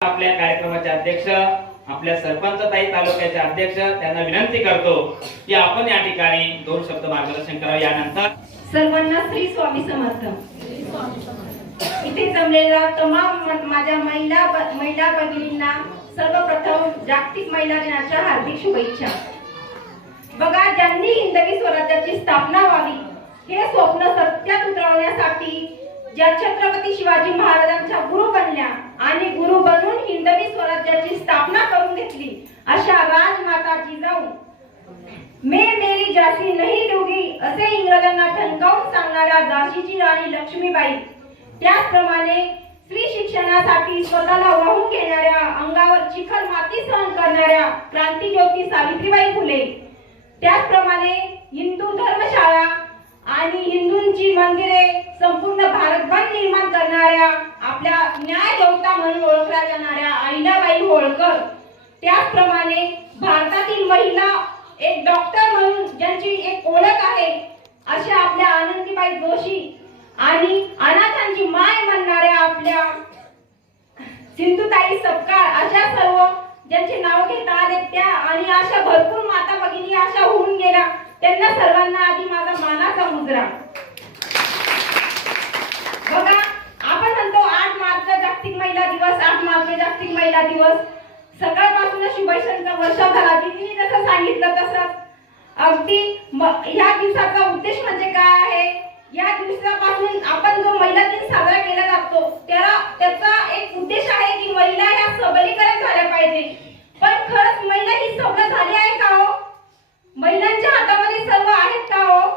आपल्या कार्यक्रमाचे अध्यक्ष आपल्या सरपंच ताई तालुक्याचे अध्यक्ष त्यांना विनंती करतो की आपण या ठिकाणी दोन शब्द मार्गदर्शन करावे. यानंतर सर्वांना श्री स्वामी समर्थ. इथे जमलेला तमाम माझ्या महिला महिला भगिनींना सर्वप्रथम जागतिक महिला दिनाच्या हार्दिक शुभेच्छा. बघा ज्यांनी हिंदवी स्वराज्याची स्थापना व्हावी हे स्वप्न सत्यात उतरवण्यासाठी ज्या छत्रपती शिवाजी महाराजांच्या गुरु बनल्या आणि गुरु बनून हिंदवी स्वराज्याची स्थापना करून घेतली अशा राजमाता जिजाऊ मे मेरी जासी नाही दूंगी असे इंग्रजांना ठणकावून सांगणाऱ्या झाशीची राणी लक्ष्मीबाई त्याचप्रमाणे स्त्री शिक्षणासाठी स्वतःला वाहून घेणाऱ्या अंगावर चिखल माती सहन करणाऱ्या क्रांतीज्योती सावित्रीबाई फुले त्याचप्रमाणे हिंदू धर्मशाळा आणि हिंदूंची मंदिरे संपूर्ण भारतभर निर्माण करणाऱ्या आपल्या न्याय देवता म्हणून ओळखल्या जाणाऱ्या अहिल्याबाई होळकर. त्याचप्रमाणे भारतातील महिला एक डॉक्टर म्हणून ज्यांची एक ओळख आहे अशा आपल्या आनंदीबाई जोशी आणि अनाथांची माय म्हणणाऱ्या आपल्या सिंधुताई सपकाळ अशा सर्व ज्यांचे नाव घेता आले त्या आणि अशा भरपूर माता भगिनी अशा होऊन गेल्या. त्यांना सर्वांना आधी माझा मानाचा मुद्रा बघा आपण म्हणतो आठ मार्च जागतिक महिला दिवस आठ मार्च जागतिक महिला दिवस सकाळपासूनच शुभेच्छांचा वर्षा झाला तिने जसं सांगितलं तसंच. अगदी या दिवसाचा उद्देश म्हणजे काय आहे? या दिवसापासून आपण जो महिला दिन साजरा केला जातो त्याला त्याचा एक उद्देश आहे की महिला ह्या सबलीकरण झाल्या पाहिजे. पण खरंच महिला ही सबल झाली आहे का हो? महिलांच्या हातामध्ये सर्व आहेत का हो?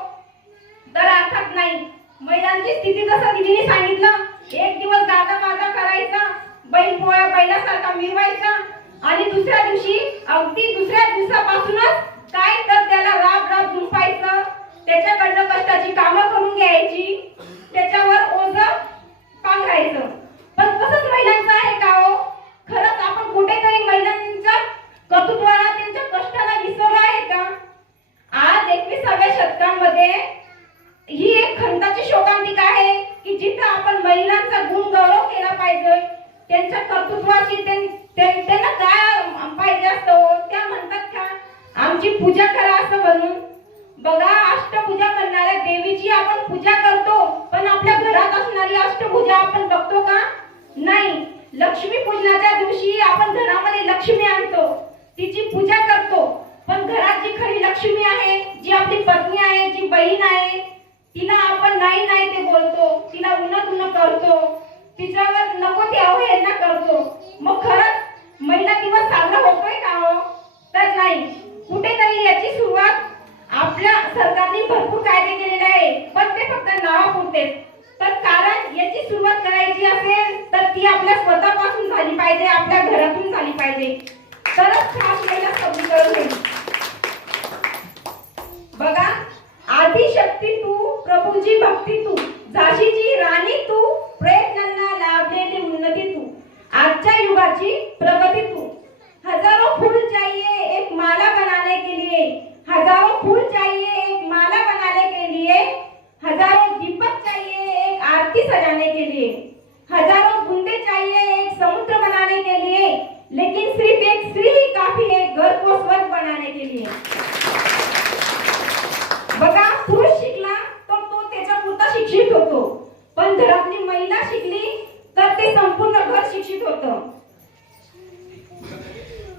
तर अर्थात नाही. महिलांची स्थिती जसं दिदीने सांगितलं एक दिवस गाजा बाजा करायचा बैल पोळ्या बैलासारखा मिरवायचा आणि दुसऱ्या दिवशी अगदी दुसऱ्या दिवसापासूनच काय तर त्याला राब राब झुंपायचं. त्याच्याकडनं कष्टाची कामं करून घ्यायची. त्याच्यावर ओझ पांघरायचं. पण तसंच महिलांचं आहे का हो? खरंच आपण कुठेतरी महिलांच्या कर्तृत्वाला त्यांच्या कष्टाला विसरलं आहे का? आज एकविसाव्या शतकामध्ये ही एक खंताची शोकांतिका आहे की जिथं आपण महिलांचा गुण गौरव केला पाहिजे. त्यांच्या कर्तृत्वाची त्यां- त्यांना काय पाहिजे असतं त्या म्हणतात का आमची पूजा करा असं बनू बघा अष्टपूजा करणाऱ्या देवीची आपण पूजा करतो पण आपल्या घरात असणारी अष्टपूजा आपण बघतो का? नाही. लक्ष्मी पूजनाच्या दिवशी आपण घरामध्ये लक्ष्मी आणतो. तिची पूजा करतो. पण घरात जी खरी लक्ष्मी आहे जी आपली पत्नी आहे जी बहीण आहे तिला आपण नाही नाही ते बोलतो. तिला उन्हा तुन करतो. तिच्यावर नको ते अवहेलना करतो. मग खरंच महिला दिवस साजरा होतोय का हो तर नाही कुठेतरी याची सुरुवात आपल्या सरकारने भरपूर कायदे केलेले आहे पण ते फक्त नावापुरतेच तर कारण याची सुरुवात करायची असेल तर ती आपल्या स्वतःपासून झाली पाहिजे आपल्या घरातून झाली पाहिजे. तरच आपल्याला कमी सबलीकरण होईल. बघा आधी शक्ती तू प्रभूजी भक्ती तू झाशीची राणी तू प्रयत्नांना लाभलेली उन्नती तू. आजच्या युगाची प्रगती तू हजारों फूल चाहिए एक माला बनाने के लिए हजारों फूल चाहिए एक माला बनाने के लिए हजारों दीपक चाहिए एक आरती सजाने के लिए हजारों बूंदे चाहिए एक समुद्र बनाने के लिए लेकिन सिर्फ एक स्त्री ही काफी है घर को स्वर्ग बनाने के लिए बघा पुरुष शिकला तर तो त्याच्या पुरता शिक्षित होतो पण घरातली महिला शिकली तर ते संपूर्ण घर शिक्षित होतं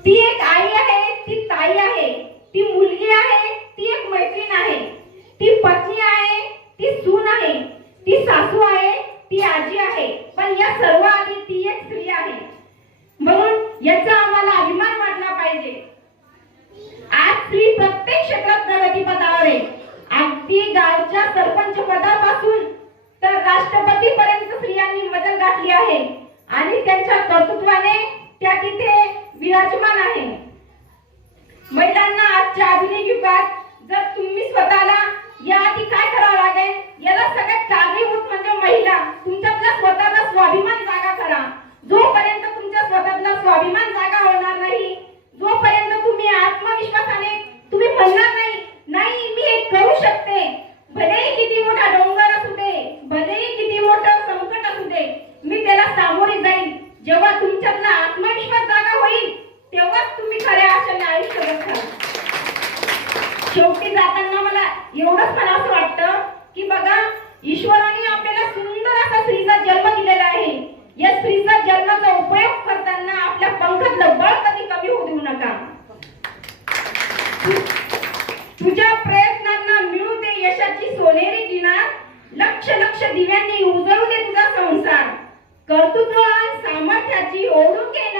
ती एक आई आहे ती ताई आहे ती मुलगी आहे ती एक मैत्रीण आहे ती पत्नी आहे ती सून आहे ती सासू आहे ती आजी आहे पण या सर्व आधी ती एक स्त्री आहे म्हणून याचा आम्हाला अभिमान वाटला पाहिजे. आज स्त्री प्रत्येक क्षेत्रात प्रगतीपथावर आहे. अगदी गावच्या सरपंच पदापासून तर राष्ट्रपती पर्यंत स्त्रियांनी मजल गाठली आहे. आणि त्यांच्या कर्तृत्वाने त्या तिथे विराजमान आहे. महिलांना आजच्या आधुनिक युगात जर तुम्ही स्वतःला या आधी काय करावं लागेल याला सगळ्यात कारणीभूत म्हणजे महिला तुमच्यातला स्वतःला स्वाभिमान जागा करा जोपर्यंत तुमच्या स्वतःतला स्वाभिमान जागा होणार नाही जोपर्यंत तुम्ही आत्मविश्वासाने तुम्ही म्हणणार नाही नाही मी हे करू शकते भलेही किती मोठा डोंगर असू दे भलेही किती मोठं संकट असू दे मी त्याला सामोरे जाईल जेव्हा तुमच्यातला आत्म एवढंच मला असं वाटतं की बघा ईश्वराने आपल्याला सुंदर असा स्त्रीचा जन्म दिलेला आहे. या स्त्रीचा जन्माचा उपयोग करताना आपल्या पंखातलं बळ कधी कमी होऊ देऊ नका. तुझ्या प्रयत्नांना मिळू दे यशाची सोनेरी किनार लक्ष लक्ष दिव्यांनी उजळू दे तुझा संसार. कर्तृत्व सामर्थ्याची कर्तृत्वान